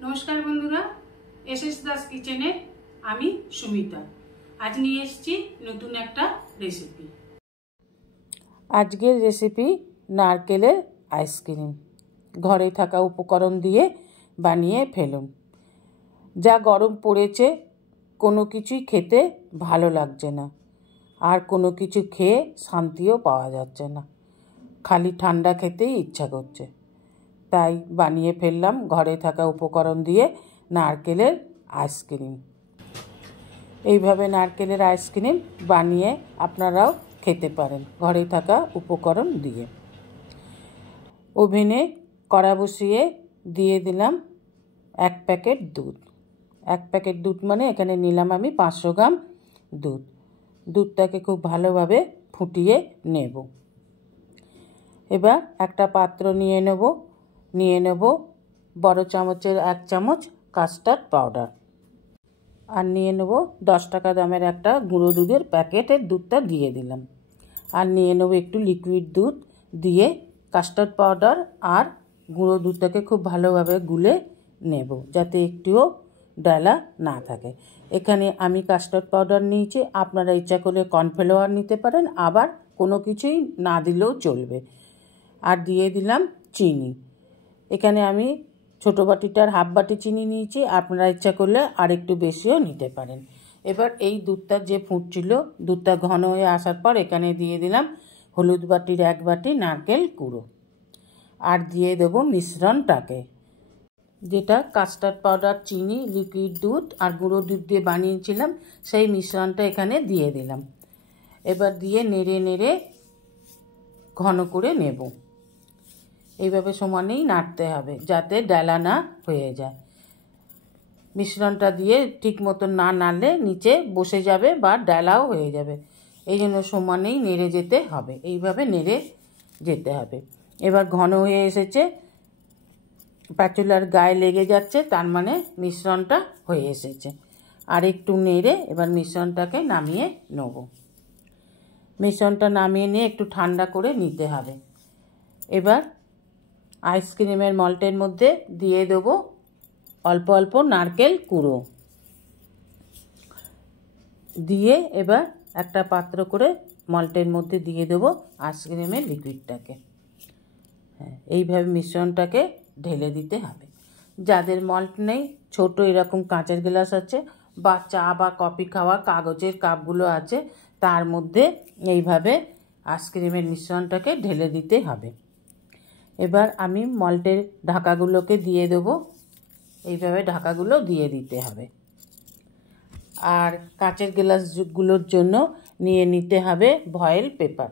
नमस्कार बंधुरा एसएस दास किचेने आमी सुमिता आज निये एसेछि नतून एकटा रेसिपि। आजकेर रेसिपि नारकेलेर आइसक्रीम घरे थाका उपकरण दिए बानिए फेलुन। जा गरम पड़ेছে कोनो किछुई खेते भालो लागছে ना और कोनो किछु खेये शांतिओ पाওয়া যাচ্ছে না, खाली ठंडा खेतेई इच्छा करছে। ताई बानिए फेललाम घरे थाका उपकरण दिए नारकेलेर आइसक्रीम। এইভাবে नारकेलेर आइसक्रीम बानिए आपनाराও খেতে পারেন ঘরে থাকা উপকরণ দিয়ে। ওভেনে কড়া বসিয়ে দিয়ে দিলাম 1 প্যাকেট দুধ। 1 প্যাকেট দুধ মানে এখানে নিলাম আমি 500 গ্রাম দুধ। দুধটাকে খুব ভালোভাবে ফুটিয়ে নেব। এবার একটা পাত্র নিয়ে নেব বড় চামচের 1 চামচ কাস্টার্ড পাউডার আর নিয়ে নেব 10 টাকা দামের একটা গুঁড়ো দুধের প্যাকেটের দুধটা দিয়ে দিলাম। আর নিয়ে নেব একটু লিকুইড দুধ দিয়ে কাস্টার্ড পাউডার আর গুঁড়ো দুধটাকে খুব ভালোভাবে গুলে নেব যাতে একটুও ডালা না থাকে। এখানে আমি কাস্টার্ড পাউডার নিয়েছি, আপনারা ইচ্ছা করলে কর্নফ্লাওয়ার নিতে পারেন, আবার কোনো কিছুই না দিলেও চলবে। আর দিয়ে দিলাম চিনি। এখানে আমি ছোটো বাটিটার হাফ বাটি চিনি নিয়েছি, আপনারা ইচ্ছা করলে আর একটু বেশিও নিতে পারেন। এবার এই দুধটা যে ফুটছিল দুধটা ঘন হয়ে আসার পর এখানে দিয়ে দিলাম হলুদ বাটির 1 বাটি নারকেল কুড়ো আর দিয়ে দেব মিশ্রণটাকে, যেটা কাস্টার্ড পাউডার চিনি লিকুইড দুধ আর গুঁড়ো দুধ দিয়ে বানিয়েছিলাম সেই মিশ্রণটা এখানে দিয়ে দিলাম। এবার দিয়ে নেড়ে নেড়ে ঘন করে নেব। এইভাবে সমানেই নাড়তে হবে যাতে ডালা না হয়ে যায়। মিশ্রণটা দিয়ে ঠিক মতো না নাড়লে নিচে বসে যাবে বা ডালাও হয়ে যাবে, এই জন্য সমানেই নেড়ে যেতে হবে, এইভাবে নেড়ে যেতে হবে। এবার ঘন হয়ে এসেছে, প্যাচুলার গায়ে লেগে যাচ্ছে, তার মানে মিশ্রণটা হয়ে এসেছে। আর একটু নেড়ে এবার মিশ্রণটাকে নামিয়ে নেব। মিশ্রণটা নামিয়ে নিয়ে একটু ঠান্ডা করে নিতে হবে। এবার আইসক্রিমের মল্টের মধ্যে দিয়ে দেব অল্প অল্প নারকেল কুড়ো দিয়ে এবার একটা পাত্র করে মল্টের মধ্যে দিয়ে দেব আইসক্রিমের লিকুইডটাকে। হ্যাঁ, এইভাবে মিশ্রণটাকে ঢেলে দিতে হবে। যাদের মল্ট নেই ছোট এরকম কাঁচের গ্লাস আছে বা চা বা কফি খাওয়া কাগজের কাপগুলো আছে, তার মধ্যে এইভাবে আইসক্রিমের মিশ্রণটাকে ঢেলে দিতে হবে। এবার আমি মল্টের ঢাকাগুলোকে দিয়ে দেবো, এইভাবে ঢাকাগুলো দিয়ে দিতে হবে। আর কাঁচের গ্লাসগুলোর জন্য নিয়ে নিতে হবে ভয়েল পেপার।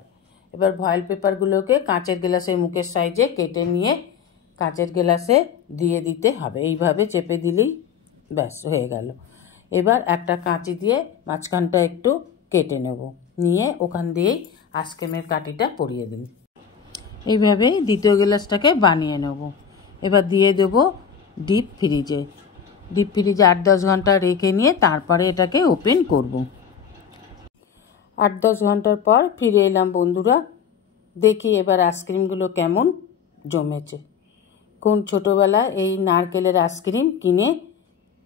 এবার ভয়েল পেপারগুলোকে কাঁচের গ্লাসের মুখের সাইজে কেটে নিয়ে কাঁচের গ্লাসে দিয়ে দিতে হবে। এইভাবে চেপে দিলেই ব্যাস হয়ে গেল। এবার একটা কাঁচি দিয়ে মাঝখানটা একটু কেটে নেব, নিয়ে ওখান দিয়েই আইসক্রিমের কাঠিটা পরিয়ে দিন। এইভাবেই দ্বিতীয় গ্লাসটাকে বানিয়ে নেব। এবার দিয়ে দেব ডিপ ফ্রিজে। ডিপ ফ্রিজে 8-10 ঘন্টা রেখে নিয়ে তারপরে এটাকে ওপেন করব। 8-10 ঘন্টার পর ফিরে এলাম বন্ধুরা। দেখি এবার আইসক্রিমগুলো কেমন জমেছে। কোন ছোটোবেলায় এই নারকেলের আইসক্রিম কিনে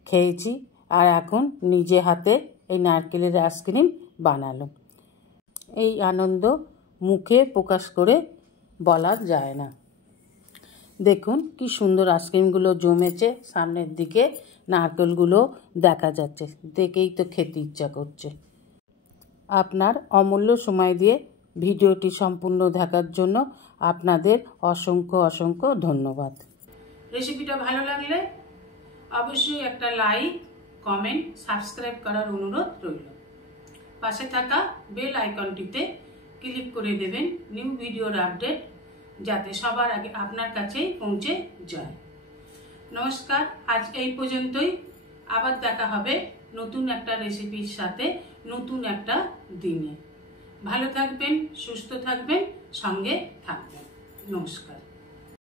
খেয়েছি আর এখন নিজে হাতে এই নারকেলের আইসক্রিম বানালাম। এই আনন্দ মুখে প্রকাশ করে বলা যায় না। দেখুন কি সুন্দর আইসক্রিমগুলো জমেছে, সামনের দিকে নারকেলগুলো দেখা যাচ্ছে, দেখেই তো খেতে ইচ্ছা করছে। আপনার অমূল্য সময় দিয়ে ভিডিওটি সম্পূর্ণ দেখার জন্য আপনাদের অসংখ্য অসংখ্য ধন্যবাদ। রেসিপিটা ভালো লাগলে অবশ্যই একটা লাইক কমেন্ট সাবস্ক্রাইব করার অনুরোধ রইল। পাশে থাকা বেল আইকনটিতে ক্লিক করে দেবেন নিউ ভিডিওর আপডেট যাতে সবার আগে আপনার কাছেই পৌঁছে যায়। নমস্কার, আজ এই পর্যন্তই। আবার দেখা হবে নতুন একটা রেসিপির সাথে নতুন একটা দিনে। ভালো থাকবেন, সুস্থ থাকবেন, সঙ্গে থাকবেন। নমস্কার।